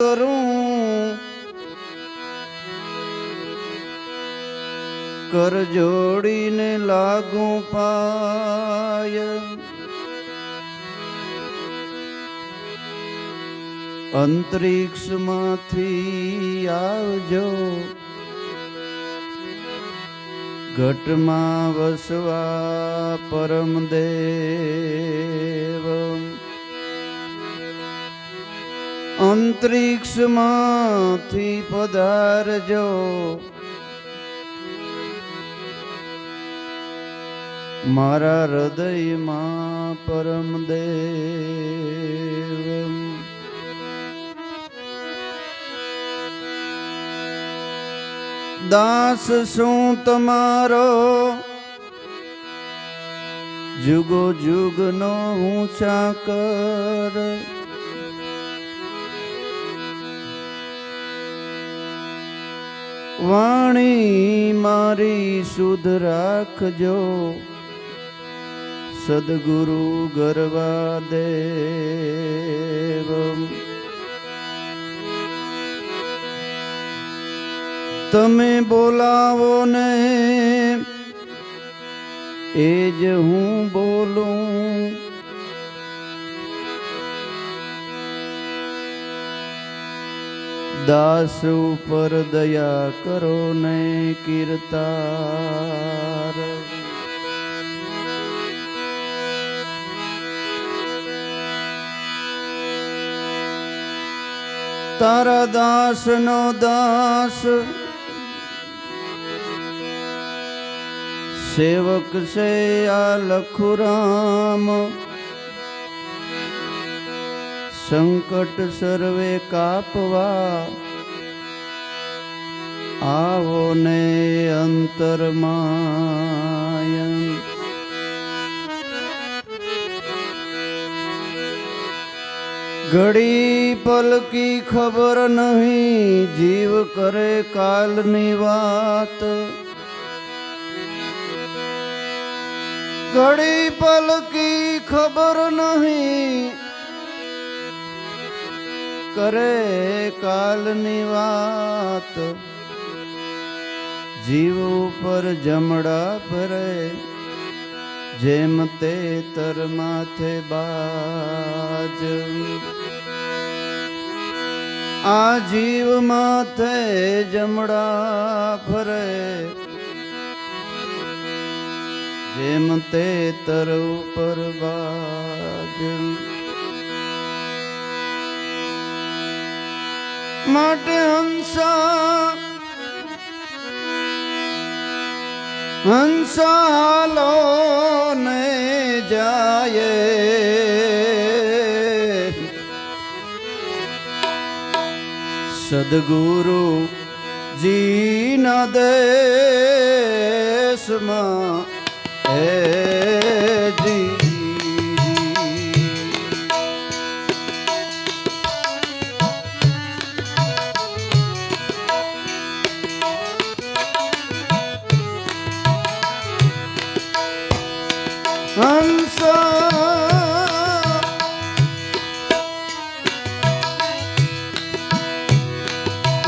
કરું કર જોડીને લાગુ પાય અંતરિક્ષમાંથી આવજો ઘટમાં વસવા પરમ દેવ અંતરિક્ષમાંથી પધારજો મારા હૃદયમાં પરમ દેવ દાસ શું તમારો જુગો જુગનો હું ચાકર વાણી મારી શુદ્ધ રાખજો સદગુરુ ગરવા દેવ તમે બોલાવો ને એ જ હું બોલું દાસ ઉપર દયા કરો ને કીર્તાર તારા દાસ નો દાસ સેવક છે આ લખુરામ સંકટ સર્વે કાપવા આવો ને અંતરમાયન ઘડી પલકી ખબર નહીં જીવ કરે કાલની વાત ઘડી પલકી ખબર નહીં કરે કાલની વાત જીવ ઉપર જમડા ભરે જેમ તે તર માથે બાજ આ જીવ માથે જમડા ફરે જેમ તે તર ઉપર બાજ માટે હંસાલો ને જાય સદગુરુ જીના દેશમાં હે જી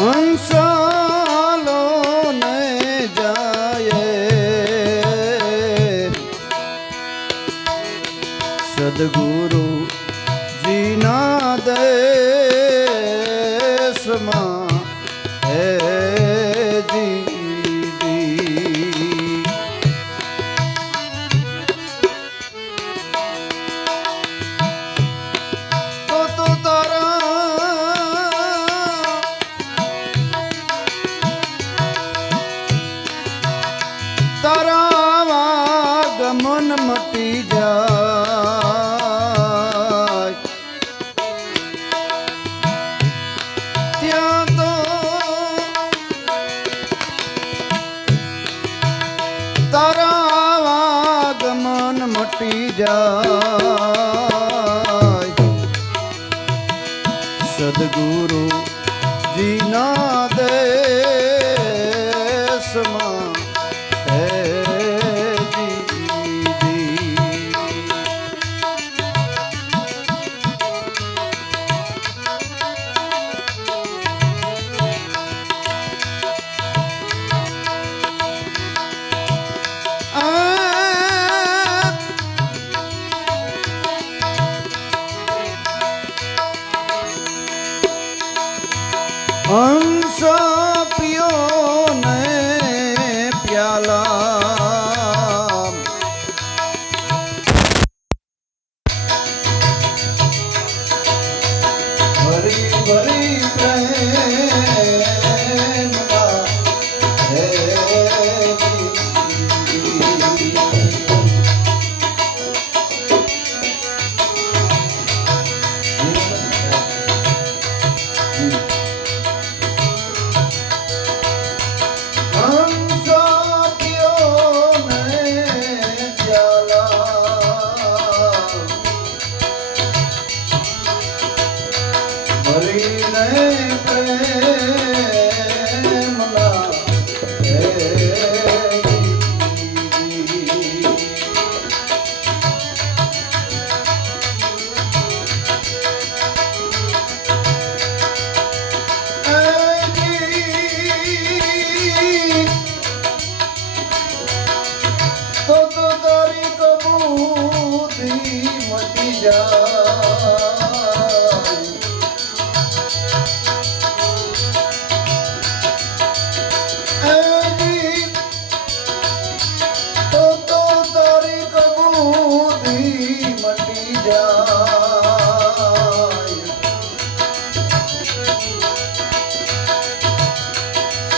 હંસાલો ને જાય સદગુરુ જીના દેશમાં હે જી મન મટી જાય ત્યાં તો તારા આગમન મટી જાય સદગુરુ જીના દેશમાં હે હંસ પિયો ને પ્યાલા ભરી ભરી પ્રેમના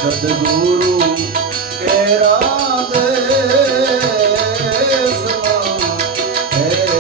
સદગુરુ કેરા દેશમાં હે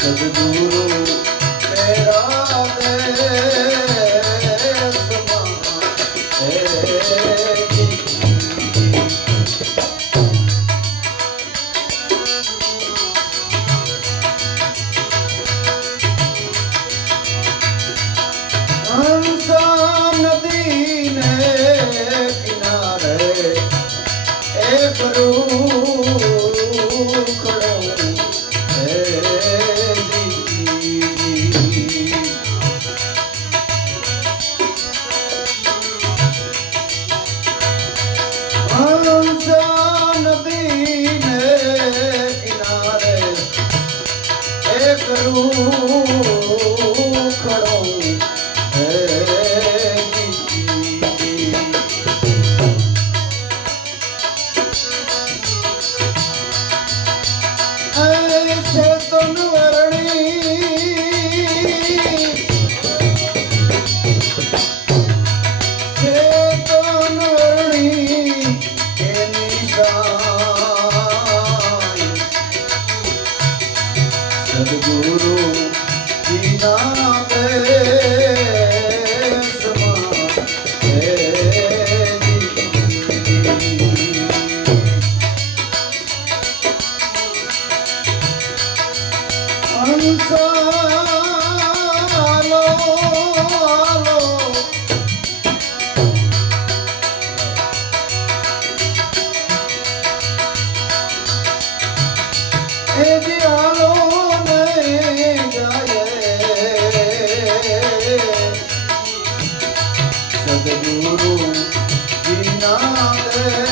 સદગુરુ મેરા દેશ માં હે હંસા નદી ને કિનારે એક રૂખડો હે દીદી. હંસા નદી ને કિનારે એક રૂખડો સદગુરુ વિના દેશમાં હે દીદી. હંસાલો એ દિયાલો સદગુરુ વિના દેશમાં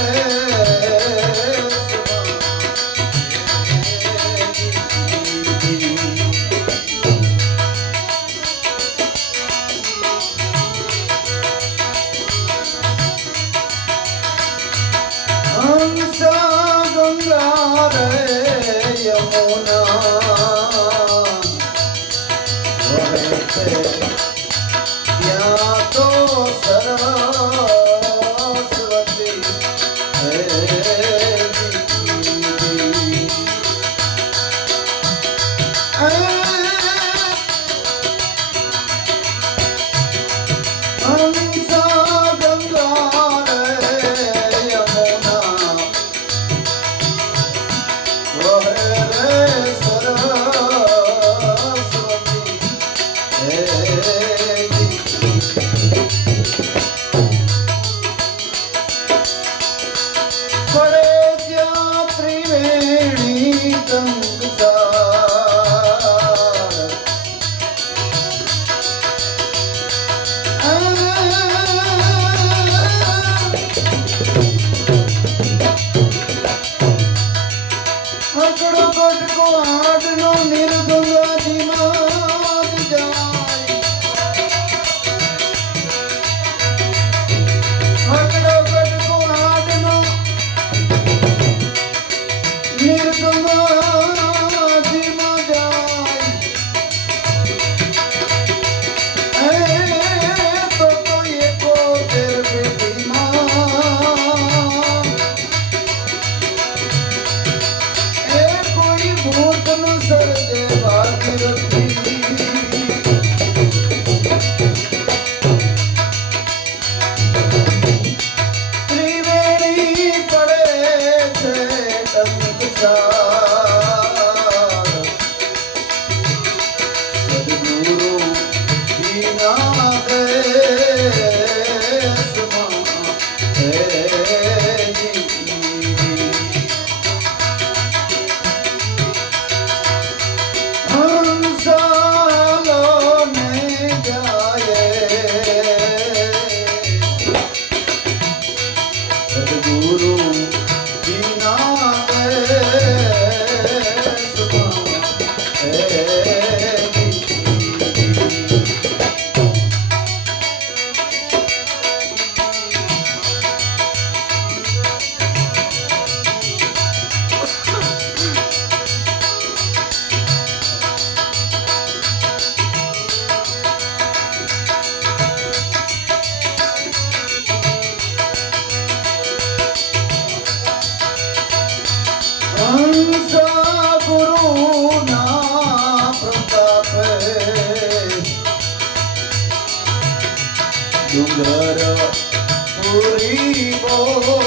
ડુંગર પૂરી બોલ્યા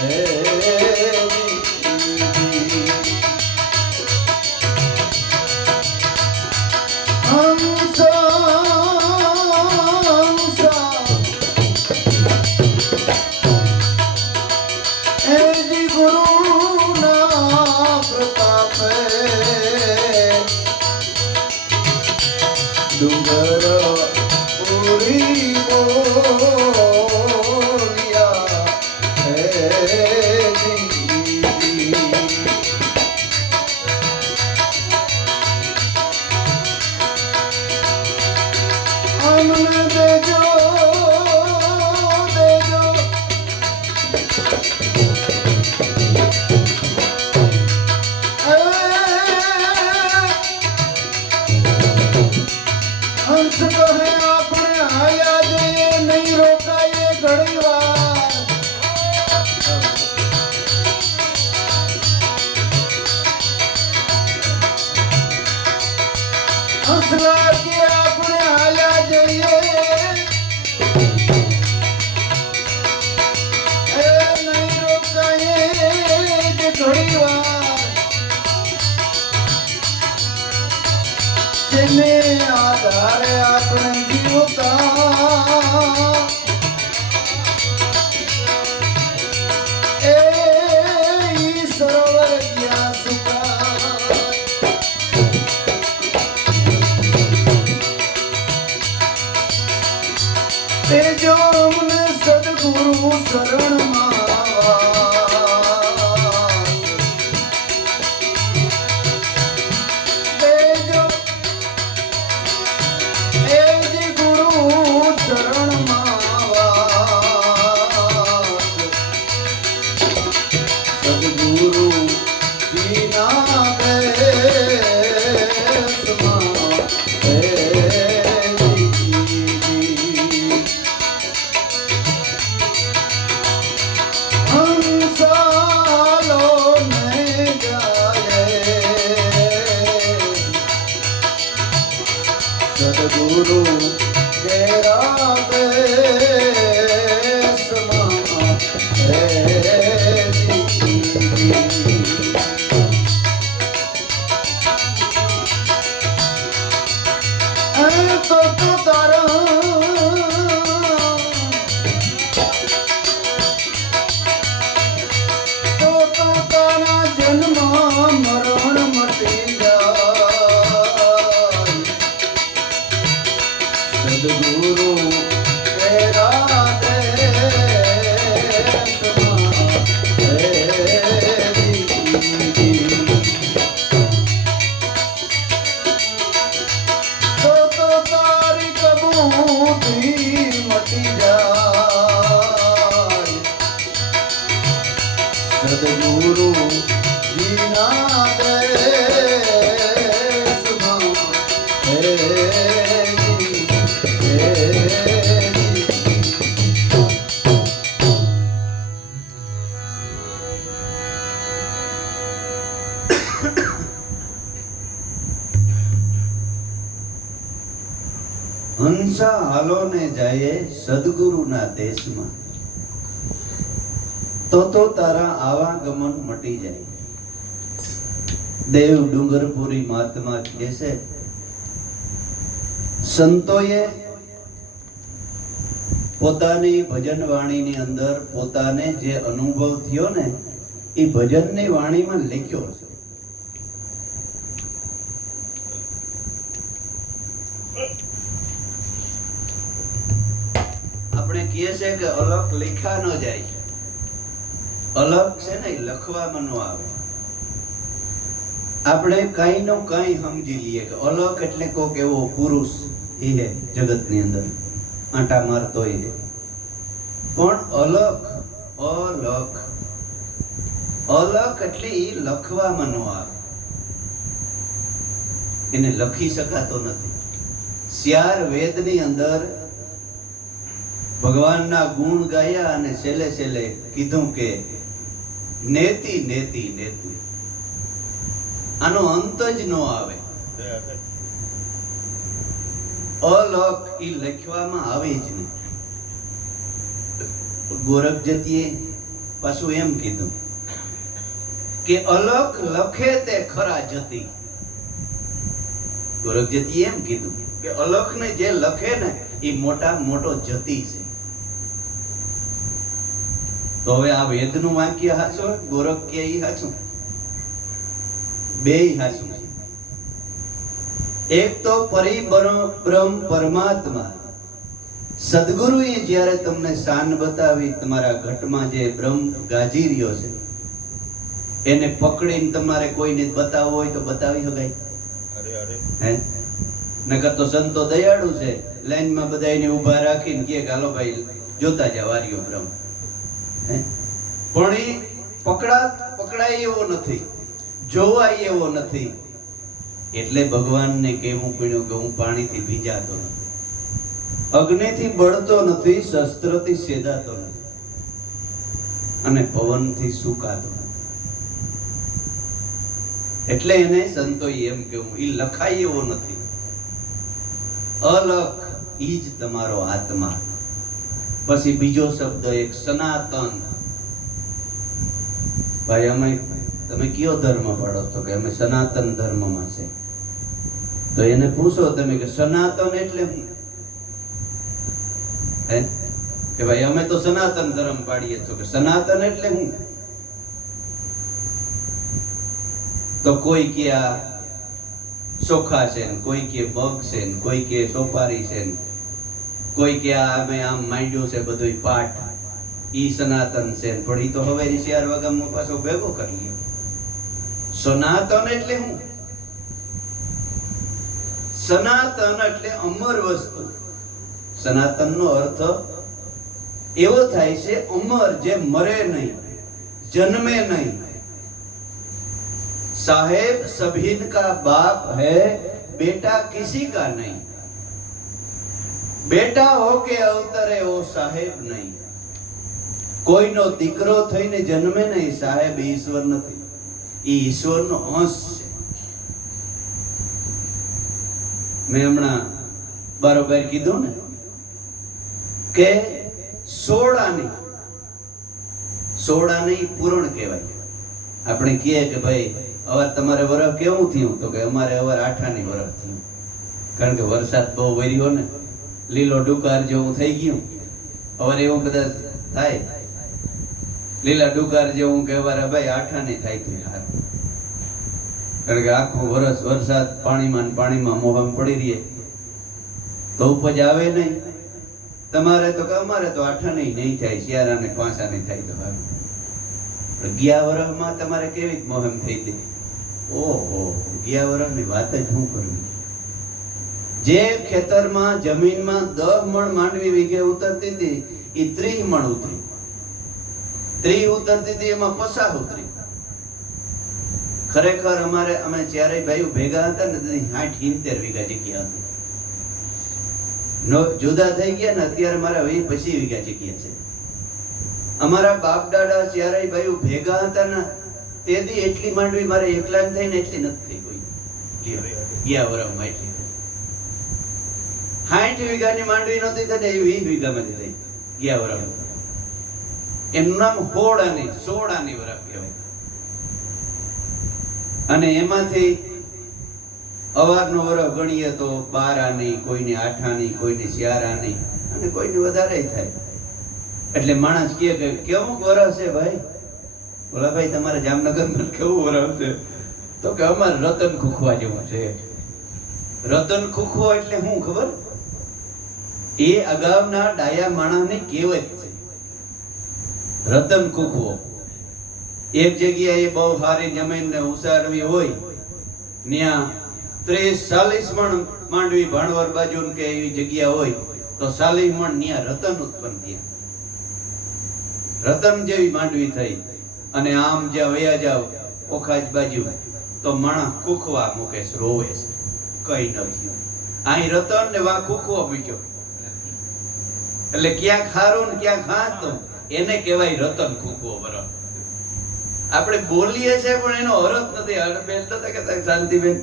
હે ડુંગર પૂરી બોલ્યા હે અમને દેજો દેજો હંસ કહે આપણે આયા જઈએ નહીં રોકાઈએ ઘણી વાર હંસ લાગે આપણે આયા જઈએ એ નહીં રોકાઈએ ઘણી વાર જેને આધારે આપણે જીવતા એ સરોવર જ્યાં સુકાય તે જો અમને સદગુરુ શરણમાં સદગુરુ કેરા દેશમાં હે તો તારા જન્મ મરણ મટી જાય સદગુરુ તેરા દેશમાં હે તો તારી કબૂતી મટી જાય સદગુરુ જીના દેશમાં હે હંસા હાલો ને જાય સદગુરુના દેશમાં તો તારા આવાગમન મટી જાય દેવ ડુંગરપુરી મહાત્મા કહે છે સંતોએ પોતાની ભજન વાણીની અંદર પોતાને જે અનુભવ થયો ને એ ભજનની વાણીમાં લખ્યો છે આપણે કહીએ છે કે અલગ લખા ન જાય અલગ છે ને લખવામાં ન આવે આપણે કઈ નો કઈ સમજી લઈએ કે અલગ એટલે કોક એવો પુરુષ એ હે જગતની અંદર આંટા મારતો એ પણ અલગ અલગ અલગ એટલે એ લખવામાં ન આવે એને લખી શકાતો નથી ચાર વેદની અંદર ભગવાનના ગુણ ગાયા અને છેલ્લે છેલ્લે કીધું કે નેતિ નેતિ નેતિ આનો અંત જ ન આવે અલખ એ લખવામાં આવે જ નહીં. ગોરખ જતીએ પાછું એમ કીધું કે અલખ લખે તે ખરા જતી. ગોરખ જતીએ એમ કીધું કે અલખ ને જે લખે ને એ મોટા મોટો જતી છે. તો હવે આ વેદનું વાક્ય હાચું, ગોરખ કે ઈ હાચું? બેય હાચું છે. એક તો પરિબ્રહ્મ પરમાત્મા સદગુરુએ જ્યારે તમને શાન બતાવી, તમારા ઘટમાં જે બ્રહ્મ ગાજી રહ્યો છે એને પકડીને તમારે કોઈને બતાવવો હોય તો બતાવી શકાય? હે? નકર તો સંતો દયાળુ છે, લાઈનમાં બધાને ઊભા રાખીને કહે કે હાલો ભાઈ જોતા જાવ આર્યો બ્રહ્મ. પણ એ પકડાય એવો નથી, જોવાય એવો નથી. એટલે ભગવાનને કહેવું પડ્યું કે હું પાણીથી ભીજાતો નથી, અગ્નિથી બળતો નથી, શસ્ત્રથી સેદાતો નથી અને પવનથી સુકાતો નથી. એટલે એને સંતોએ એમ કેવું, એ લખાય એવો નથી. અલખ ઈ જ તમારો આત્મા. પછી બીજો શબ્દ એક સનાતન. ભાઈ અમે તમે કયો ધર્મ પાડો? તો કે અમે સનાતન ધર્મમાં છે. તો એને પૂછો તમે કે સનાતન એટલે શું? હે કે ભાઈ અમે તો સનાતન ધર્મ પાડીએ છો, કે સનાતન એટલે શું? તો કોઈ કે આ ચોખા છે ને, કોઈ કે મગ છે ને, કોઈ કે સોપારી છે ને, કોઈ કે આ અમે આમ માંડ્યું છે બધું પાઠ, ઈ સનાતન છે. પણ ઈ તો હવે 4 વાગ્યામાં પાછો ભેગો કરી લ્યો. સનાતન એટલે શું? સનાતન એટલે અમર વસ્તુ. સનાતન નો અર્થ એવો થાય છે અમર, જે મરે નહીં, જન્મે નહીં. साहेब सभी का बाप है, बेटा किसी का नहीं. बेटा हो के अवतरे वो साहेब नहीं. કોઈનો દીકરો થઈને જન્મે નહીં, સાહેબ ઈશ્વર નથી, એ ઈશ્વરનો અંશ છે. મેં હમણાં બરોબર કીધું ને કે સોળાની પૂરણ કહેવાય. આપણે કહીએ કે ભાઈ અવાર તમારે વરસ કેવું થયું? તો કે અમારે અવાર 8આની વરસ થયું. કારણ કે વરસાદ બહુ વર્યો ને, લીલો ડુકાર જેવું થઈ ગયું. અવાર એવું કદાચ થાય, લીલા ડુકાર જેવું કે અવારે ભાઈ 8આની થાય તો યાર. કારણ કે આખું વરસ વરસાદ પાણીમાં મોહમ પડી રહીએ તો ઉપજ આવે નહીં. તમારે તો કે અમારે તો 8આની નહીં થાય, શિયાળાને 5આની થાય તો આવે. ગયા વર્ષમાં તમારે કેવી મોહમ થઈ હતી? ઓહો, ગયા વર્ષની વાત જ શું કરવી. જે ખેતરમાં જમીનમાં 10 મણ માંડવી વીઘે ઉતરતી હતી, એ 30 મણ ઉતરી. 30 ઉતરતી હતી એમાં 50 ઉતરી. ખરેખર અમે ચારેય ભાઈઓ ભેગા હતા ને 60-70 વીઘા જગ્યા હતી. જુદા થઈ ગયા ને અત્યારે મારા 20-25 વીઘા જગ્યા છે. અમારા બાપ દાદા ચારેય ભાઈઓ ભેગા હતા ને તેથી એટલી માંડવી મારે એકલા થઈને એટલી નથી કોઈ. ગયા વર્ષમાં એટલી થઈ. 60 વીઘાની માંડવી નહોતી થઈ, 20 વીઘામાંથી થઈ ગયા વર્ષમાં. એનું નામ સોળાની વરસ કહેવાય. અને એમાંથી અવારનો વરસ ગણીએ તો 12આની, કોઈની 8આની, કોઈની 4આની અને કોઈની વધારે થાય. એટલે માણસ કહે કે કેવું વરસ છે ભાઈ? બોલા ભાઈ તમારે જામનગરમાં કેવું વરસ છે? તો કે અમારે રતન ખુખવા જેવું છે. રતન ખુખવો એટલે શું ખબર? એ અગાઉના ડાયા માણસની કહેવત છે. રતન ખુખવો એક જગ્યાએ બહુ સારી જમીનને ઉસારવી હોય, ત્યાં 30-40 મણ માંડવી ભાણવર બાજુ કે એવી જગ્યા હોય તો 40 મણ ત્યાં રતન ઉત્પન્ન થયા. રતન જેવી માંડવી થઈ. અને આમ જ્યાં વયા જાવ ઓખાજ બાજુ તો માણસ કુખવા મૂકે છે, રોવે છે, કઈ નથી. અહીં રતન ને વા કુખવો મૂક્યો. એટલે ક્યાંક ખારું ને ક્યાંક ખાતું, એને કહેવાય રતન કુખવો. બરાબર આપણે બોલીએ છે પણ એનો અર્થ નથી. બેન તો કહેતા શાંતિબેન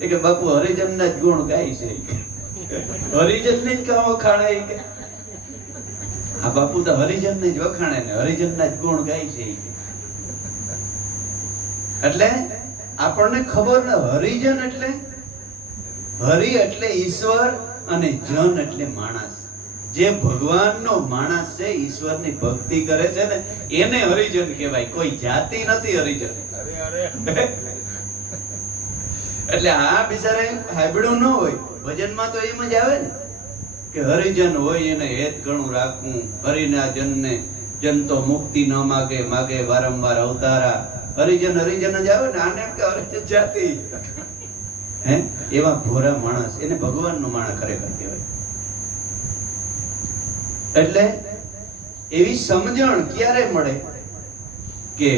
એ કે બાપુ હરિજનના જ ગુણ ગાય છે. હરિજન ને જ કામ વખાણે કે આ બાપુ તો હરિજન ને જ વખાણે ને હરિજન ના જ ગુણ ગાય છે એટલે આપણને ખબર ને હરિજન એટલે હરિ એટલે ઈશ્વર અને જન એટલે માણસ. જે ભગવાનનો માણસ છે, ઈશ્વરની ભક્તિ કરે છે ને એને હરિજન કહેવાય. કોઈ જાતિ નથી હરિજન. એટલે આ બિચારા હાબડું ન હોય. ભજનમાં તો એમ જ આવે ને કે હરિજન હોય એને હેત ઘણું રાખવું, હરિના જનને જન તો મુક્તિ ન માગે, માગે વારંવાર અવતારા. હરિજન હરિજન જ આવે ને, આને એમ કે હરિજન જાતિ હે એવા ભોરા માણસ એને ભગવાનનો માણસ ખરેખર કહેવાય. એટલે એવી સમજણ ક્યારે મળે કે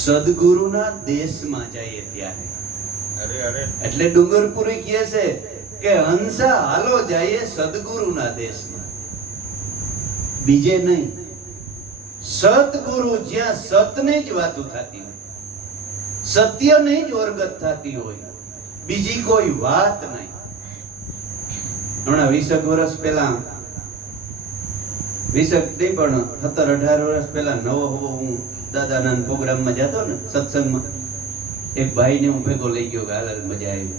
સદગુરુના દેશમાં જઈએ ત્યારે. એટલે ડુંગરપુરી કહે છે કે હંસા હાલો જઈએ સદગુરુના દેશમાં, બીજે નહીં. સતગુરુ જ્યાં સતની જ વાતો થતી હોય, સત્યની જ વર્ગત થતી હોય, બીજી કોઈ વાત નહીં. હમણાં 20 વર્ષ પહેલા, 20 નહીં પણ 17-18 વર્ષ પહેલા નવો હું દાદાના પ્રોગ્રામમાં જતો ને સત્સંગમાં, એક ભાઈને હું ભેગો લઈ ગયો કે હાલ મજા આવી.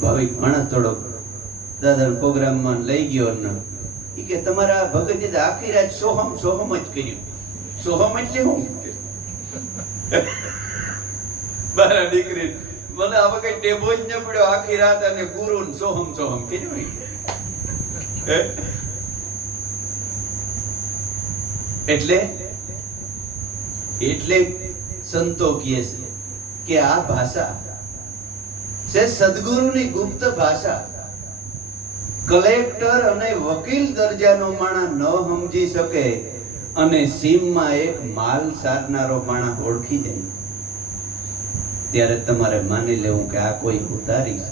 ભાવિક માણસ થોડો દાદાના પ્રોગ્રામમાં લઈ ગયો ને એ કે તમારા ભગતજી આખી રાત સોહમ સોહમ જ કર્યું. સોહમ એટલે હું મારા દીકરી મને આમાં કઈ ટેબો જ ન પડ્યો. આખી રાત અને ગુરુ સોહમ સોહમ કર્યું. એટલે સંતો કહે છે કે આ ભાષા છે સદગુરુની ગુપ્ત ભાષા. કલેક્ટર અને વકીલ દરજાનો માણસ ન સમજી શકે અને સીમમાં એક માલ સારનારો માણસ ઓળખી જાય ત્યારે તમારે માની લેવું કે આ કોઈ ઉતારી છે.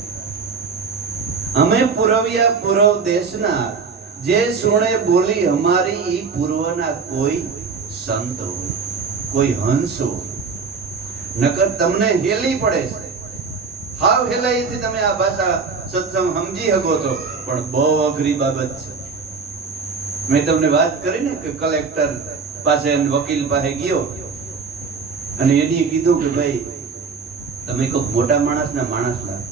અમે પુરવ્યા પૂર્વ દેશના, જે સુણે બોલી અમારી ઈ પૂર્વના કોઈ સંત હોય, કોઈ હંસ હોય. નકર તમને હેલી પડે છે. હાવ હેલાઈથી તમે આ ભાષા સત્સંગ સમજી શકો છો, પણ બહુ અઘરી બાબત છે. મેં તમને વાત કરી ને કે કલેક્ટર પાસે વકીલ પાસે ગયો અને એને કીધું કે ભાઈ તમે કોઈ મોટા માણસના માણસ લાવો.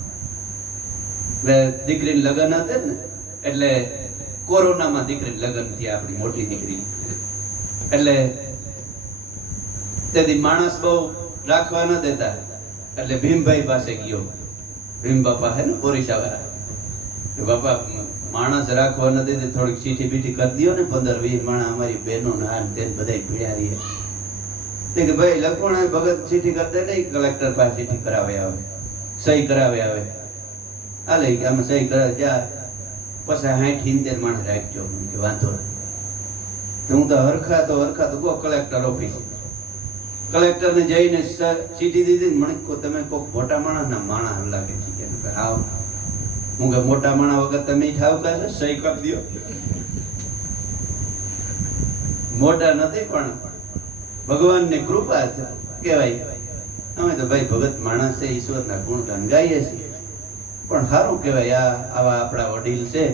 દીકરીને લગ્ન હતા ને એટલે કોરોનામાં દીકરી લગ્ન થયા, આપણી મોટી દીકરી. એટલે તેથી માણસ બહુ રાખવા ન દેતા એટલે ભીમભાઈ પાસે ગયો. ભીમ બાપા હે ને ઓરિસ્સા વાળા, બાપા માણસ રાખવા ન દે, થોડીક ચીઠી બીઠી કરી દો ને 15-20 માણસ અમારી બહેનો ના તેને બધા પીડ્યા રહીએ. કે ભાઈ લખણ ભગત ચીઠી કરી દે નહીં, કલેક્ટર પાસે ચીઠી કરાવે આવે, સહી કરાવે આવે. હાલે કે આમાં સહી કરાવે જા પછી 60-70 માણસ રાખજો. વાંધો નહીં. હું તો હરખા તો ગો કલેક્ટર ઓફિસ. કલેક્ટર ને જઈને ચીઠી દીધી. મને તમે કોઈક મોટા માણસના માણસ લાગે છે કે હાવ. હું કે મોટા માણસ વગર તમે ઠાવ કાશે સહી કરી દો. મોટા નથી પણ ભગવાનની કૃપા છે કહેવાય. અમે તો ભાઈ ભગત માણસ છે, ઈશ્વરના ગુણગાન ગાઈએ છીએ, પણ સારું કહેવાય આવા આપણા વડીલ છે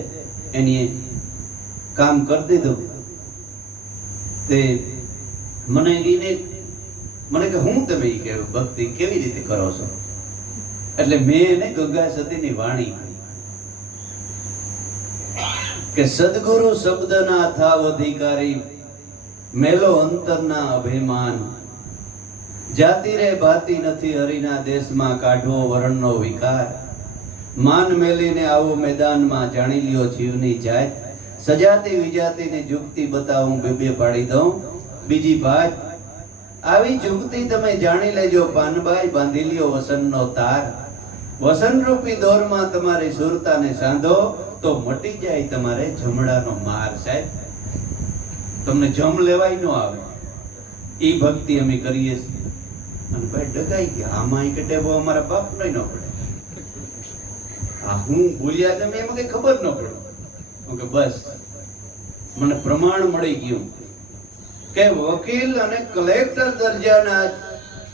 એની કામ કરી દીધું. તે મને કે હું તમે કે ભક્તિ કેવી રીતે કરો છો? એટલે મેં એને ગંગા સતીની વાણી કે સદગુરુ શબ્દના થાવ અધિકારી, મેલો અંતરના અભિમાન, જાતિ રે ભાતી નથી હરિના દેશમાં, કાઢવો વર્ણનો વિકાર. માન મેલીને આવો મેદાનમાં, જાણી લ્યો જીવની જાત, સજાતી વિજાતીની જુગતી બતાવું બે પાડી દઉં બીજી ભાત. આવી જુગતી તમે જાણી લેજો પાનબાઈ, બાંધી લ્યો વસનનો તાર. વસન રૂપી દોરમાં તમારી સુરતાને સાંધો તો મટી જાય તમારે જમડાનો માર. સાહેબ તમને જમ લેવાય ન આવે ઈ ભક્તિ અમે કરીએ છીએ. અને ભાઈ ડગાઈ ગયા આમાં કે ટેબો અમારા બાપ લઈ ન પડે. આ હું ભૂલ્યા તમે એમાં કઈ ખબર ન પડે કે બસ મને પ્રમાણ મળી ગયું કે વકીલ અને કલેક્ટર દરજાના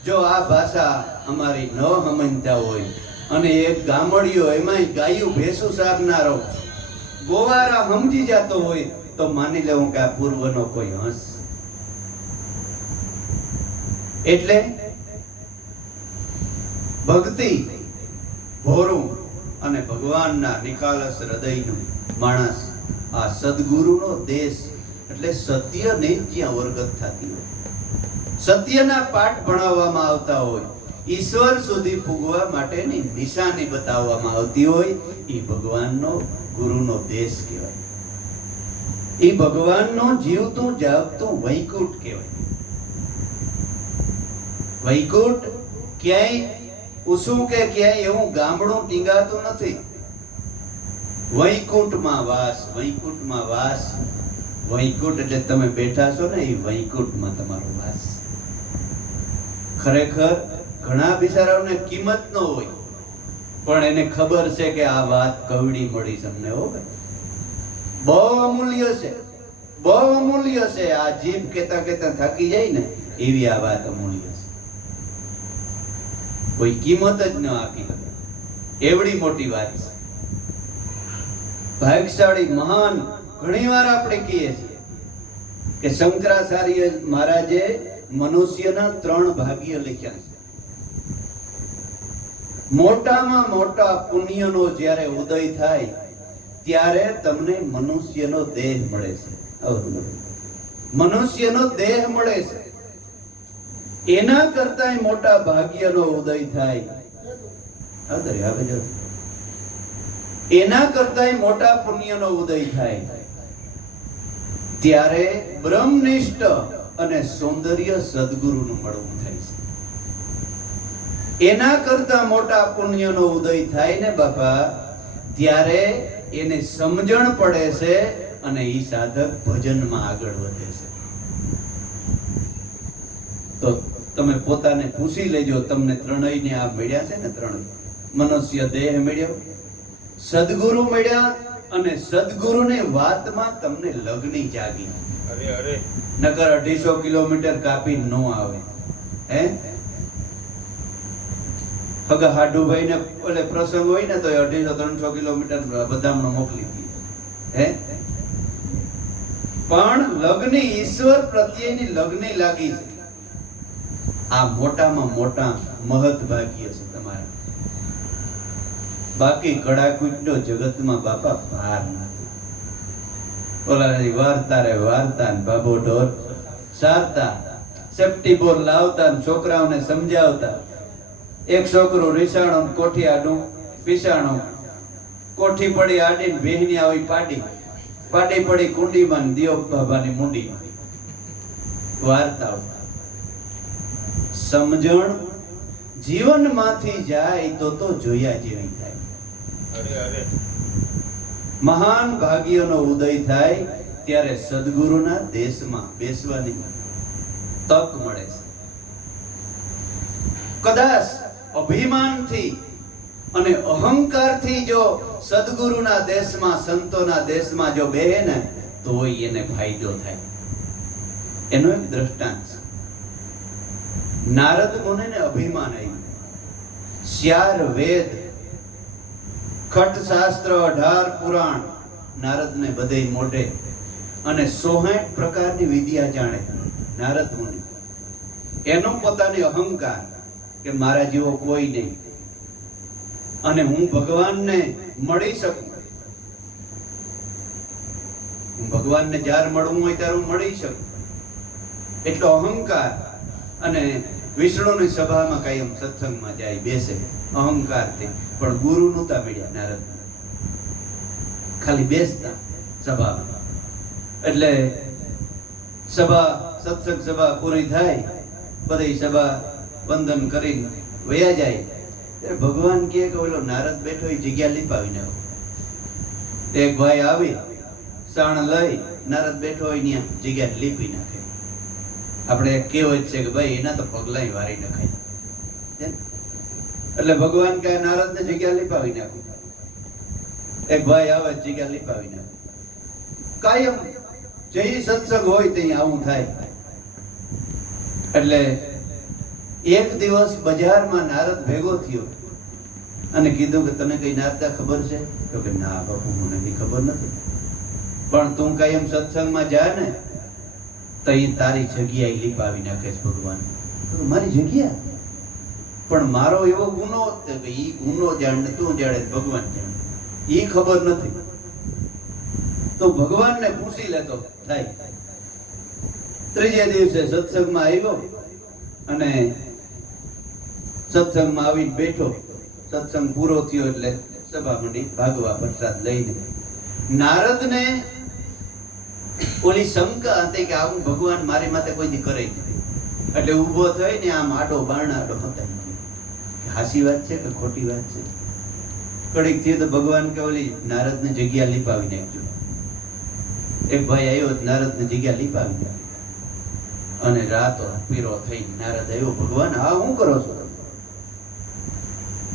જો આ ભાષા અમારી ન સમજતા હોય અને એક ગામડિયો એમાંય ગાયું ભેંસું સારનારો ગોવારા સમજી જતો હોય તો માની લેવું કે આ પૂર્વનો કોઈ હંસ. એટલે ભક્તિ ભોરું અને ભગવાનના નિખાલસ હૃદયનું માણસ આ સદગુરુનો દેશ એટલે સત્યને જ્યાં વર્ગત થતી હોય, સત્યના પાઠ ભણાવવામાં આવતા હોય, ઈશ્વર સુધી પૂગવા માટેની નિશાની બતાવવામાં આવતી હોય, એ ભગવાનનો ગુરુનો દેશ કહેવાય. એ ભગવાનનો જીવતું જાગતું વૈકુંઠ કહેવાય. વૈકુંઠ ક્યાંય ઉસું કે ક્યાંય એવું ગામડું ટીંગાતું નથી. વૈકુંઠમાં વાસ, વૈકુંઠમાં વાસ. વૈકુંઠ એટલે તમે બેઠા છો ને, એ વૈકુંઠમાં તમારો વાસ. ખરેખર ઘણા બિચારાઓને કિંમત ન હોય, પણ એને ખબર છે કે આ વાત કવડી મળી તમને. હો ભાઈ, બહુ અમૂલ્ય છે, બહુ અમૂલ્ય છે. આ જીભ કેતા કેતા થાકી જાય ને એવી આ વાત અમૂલ્ય છે. કોઈ કિંમત જ ન આપી શકે એવડી મોટી વાત છે. ભાગ્યશાળી મહાન ઘણીવાર આપણે કહીએ છીએ કે શંકરાચાર્ય મહારાજે મનુષ્યના 3 ભાગ્ય લખ્યા છે. મોટામાં મોટા પુણ્યનો જ્યારે ઉદય થાય ત્યારે તમને મનુષ્યનો દેહ મળે છે. મનુષ્યનો દેહ મળે છે. એના કરતા મોટા ભાગ્યનો ઉદય થાય, એના કરતા મોટા પુણ્યનો ઉદય થાય ત્યારે બ્રહ્મનિષ્ઠ અને સૌંદર્ય સદગુરુનું મળવું થાય છે. એના કરતા મોટા પુણ્યનો ઉદય થાય ને બાપા, ત્યારે એને સમજણ પડે છે અને એ સાધક ભજનમાં આગળ વધે છે. તો તમે પોતાને પૂછી લેજો, તમને ત્રણેયને આ મળ્યા છે ને, ત્રણેય મનુષ્ય દેહ મળ્યો, સદગુરુ મળ્યા, અને સદગુરુની વાતમાં તમને લગ્ની જાગી. નકર 250 કિલોમીટર કાપી ન આવે. હે હગા હાડુભાઈ ને ઓલે પ્રસંગ હોય ને તો 250-300 કિલોમીટર બધામાં મોકલી દી. હે પણ લગ્ની ઈશ્વર પ્રત્યેની લગ્ની લાગી છે. આ મોટામાં મોટા મહત ભાગ્ય છે તમારા. બાકી કડાકૂટનો જગતમાં બાપા ભાર નથી. ઓલાની વાર્તા રે વાર્તા ને બાબો ઢોર સારતા, સેફ્ટી બોલ લાવતા ને છોકરાઓને સમજાવતા. એક છોકરો રીસાણો કોઠી આડું પીસાણો, કોઠી પડી આડીને ભેહની આવી પાડી, પાડી પડી કુંડીમાં દિયો બાબાની મુંડીમાં. વાર્તાઓ સમજણ જીવનમાંથી જાય તો જોયા જેવી થાય. મહાન ભાગ્યનો ઉદય થાય ત્યારે સદગુરુના દેશમાં બેસવાની તક મળે છે. કદાચ અભિમાનથી અને અહંકારથી જો સદગુરુના દેશમાં, સંતોના દેશમાં જો બેહે ને તો એને ફાયદો થાય. એનો એક દ્રષ્ટાંત છે. નારદ મુનિને અભિમાન આવ્યું. 4 વેદ, ખટ શાસ્ત્ર, 18 પુરાણ નારદને બધે મોઢે, અને 66 પ્રકારની વિદ્યા જાણે નારદ મુનિ. એનો પોતાની અહંકાર કે મારા જેવો કોઈ નહીં, અને હું ભગવાનને મળી શકું. હું ભગવાનને જ્યારે મળવું હોય ત્યારે હું મળી શકું, એટલો અહંકાર. અને વિષ્ણુની સભામાં કાયમ સત્સંગમાં જાય બેસે અહંકારથી, પણ ગુરુ નહોતા મળ્યા નારદ, ખાલી બેસતા સભામાં. એટલે સભા, સત્સંગ સભા પૂરી થાય, બધી સભા વંદન કરીને વયા જાય ત્યારે ભગવાન કહે કે ઓલો નારદ બેઠો એ જગ્યા લીપાવીને આવો. એક ભાઈ આવી સાણ લઈ નારદ બેઠો હોય ત્યાં જગ્યા લીપી નાખે. આપણે કહેવત છે કે ભાઈ એના તો પગલાય વારી નખાય. એટલે ભગવાન કહે નારદને જગ્યા લીપાવી નાખું. એક ભાઈ આવે જગ્યા લીપાવી નાખું. કાયમ જે સત્સંગ હોય ત્યાં આવું થાય. એટલે એક દિવસ બજારમાં નારદ ભેગો થયો. અને કીધું કે તને કઈ નારદા ખબર છે? તો કે ના બાપુ, મને કઈ ખબર નથી. પણ તું કાયમ સત્સંગમાં જા ને તો એ તારી જગ્યાએ લીપાવી નાખે છે ભગવાન. મારી જગ્યા? પણ મારો એવો ગુનો, એ ગુનો જાણે તું જાણે ભગવાન જાણે, એ ખબર નથી. તો ભગવાનને પૂછી લેતો થાય. ત્રીજે દિવસે સત્સંગમાં આવ્યો અને સત્સંગમાં આવીને બેઠો. સત્સંગ પૂરો થયો એટલે સભા મંડી ભાગવા પ્રસાદ લઈને. નારદને ઓલી શંકા હતી કે આવું ભગવાન મારી માથે કોઈ દી કરે નથી. એટલે ઊભો થઈ ને આમ આડો બારણાડો હતા. હાસી વાત છે કે ખોટી વાત છે? કડીક થયું તો ભગવાન કે ઓલી નારદને જગ્યા લીપાવી નાખજો. એક ભાઈ આવ્યો, નારદને જગ્યા લીપાવી નાખી. અને રાતો પીરો થઈ નારદ આવ્યો, ભગવાન આ શું કરો છો?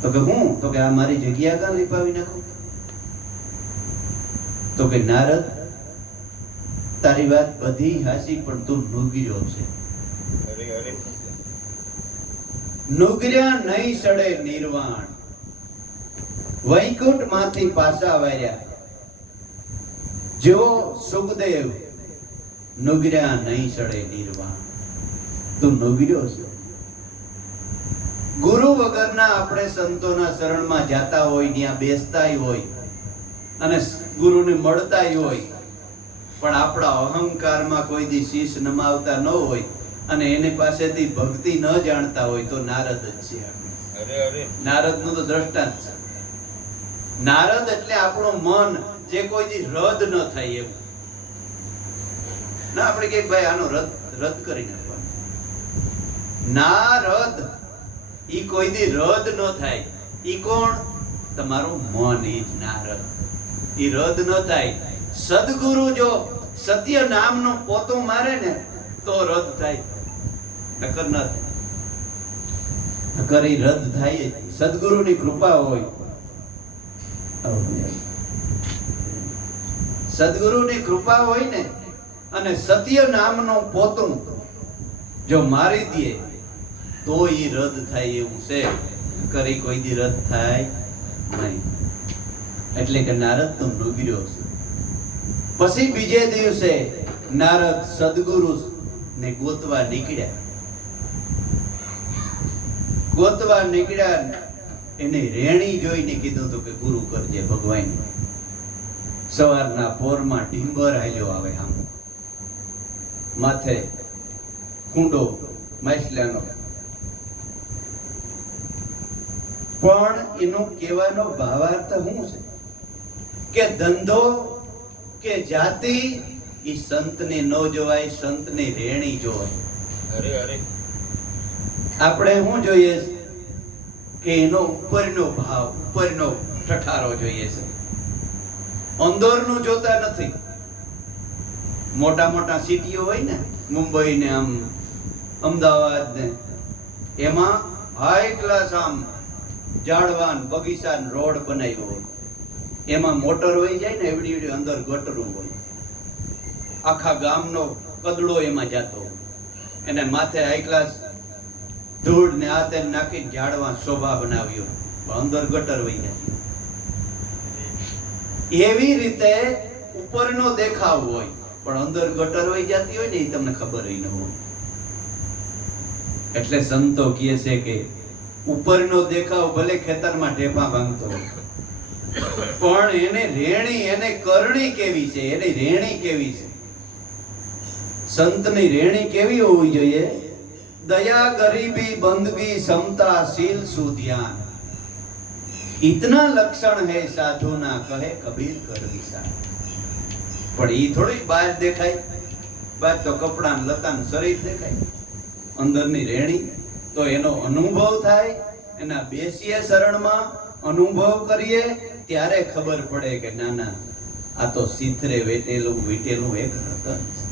તો કે હું? તો કે આ મારી જગ્યા ક્યાં લીપાવી નાખો? તો કે નારદ, તારી વાત બધી હાસી, પણ તું નુગર્યો છે. નુગર્યા નહીં સડે નિર્વાણ, વૈકુંઠ માંથી પાછા વાર્યા. જો સુખદેવ નુગર્યા નહીં સડે નિર્વાણ, તું નુગર્યો છે. ગુરુ વગરના આપણે સંતોના શરણમાં જાતા હોય, ત્યાં બેસતા હોય અને ગુરુને મળતા હોય, પણ આપણા અહંકારમાં કોઈ દી શીશ નમાવતા ન હોય અને એની પાસેથી ભક્તિ ન જાણતા હોય તો નારદ જ છે. નારદનું તો દ્રષ્ટાંત છે. નારદ એટલે આપણું મન જે કોઈ દી રદ ન થાય એવું. ના આપણે કે ભાઈ આનો રદ કરી નાખવાનો. નારદ ઈ કોઈ દી રદ ન થાય. ઈ કોણ? તમારું મન. ઈ જ નારદ. ઈ રદ ન થાય. સદગુરુ જો સત્ય નામનો પોતો મારે ને તો રદ થાય, નકર ન થાય. નકર ઈ રદ થાય. સદગુરુની કૃપા હોય, સદગુરુની કૃપા હોય ને અને સત્ય નામનો પોતું જો મારી દે તો ઈ રદ થાય એવું છે. કરી કોઈ દી રદ થાય નહીં. એટલે કે નારદ તો નુગર્યો છે. પછી બીજે દિવસે નારદ સદગુરુ ને ગોતવા નીકળ્યા. ગોતવા નીકળ્યા, એને રેણી જોઈને કીધું તો કે ગુરુ કરજે ભગવાન. સવારના પોરમાં ઢીંબર હાલ્યો આવે, આમ માથે કુંડો માછલાનો. પણ એનો કહેવાનો ભાવાર્થ શું છે કે ધંધો કે જાતિ ઈ સંતને ન જોવાય, સંતને રેણી જોવાય. આપણે શું જોઈએ કે એનો ઉપરનો ભાવ, ઉપરનો ઠઠારો જોઈએ છે, અંદરનું જોતા નથી. મોટા મોટા સિટીઓ હોય ને, મુંબઈ ને આમ અમદાવાદ ને, એમાં હાઈ ક્લાસ આમ ઝાડવાન બગીચાન રોડ બનાવ્યો હોય, એમાં મોટર વહી જાય ને એવડી એવડી અંદર ગટરું હોય, આખા ગામનો કદડો એમાં જતો હોય, એને માથે હાઈ ક્લાસ ધૂળ ને આ તે નાખી ઝાડવા શોભા બનાવ્યો, અંદર ગટર વહી જતી. એવી રીતે ઉપરનો દેખાવ હોય પણ અંદર ગટર વહી જતી હોય ને એ તમને ખબર ન હોય. એટલે સંતો કહે છે કે ઉપરનો દેખાવ ભલે ખેતરમાં ઢેફા ભાંગતો હોય પણ એને રેણી, એને કરણી કેવી છે, એની રેણી કેવી છે. સંતની રેણી કેવી હોવી જોઈએ? दया गरीबी बंदगी समता शील सुध्यान, इतना लक्षण है साधु ना कहे कबीर कर विसार. પણ ઈ થોડી બહાર દેખાય, બહાર તો કપડા ને લતા ને શરીર દેખાય. અંદરની રેણી તો એનો અનુભવ થાય, એના બેસીએ શરણમાં અનુભવ કરીએ ત્યારે ખબર પડે કે ના ના આ તો સીથરે વેટેલું વીટેલું એક રતન છે.